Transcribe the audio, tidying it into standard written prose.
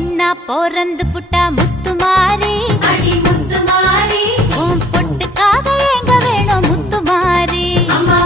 பொண்ணா போறந்து புட்டா முத்துமாரி அடி முத்துமாரி உன் பொட்டுக்காக எங்க வேணும் முத்துமாரி அம்மா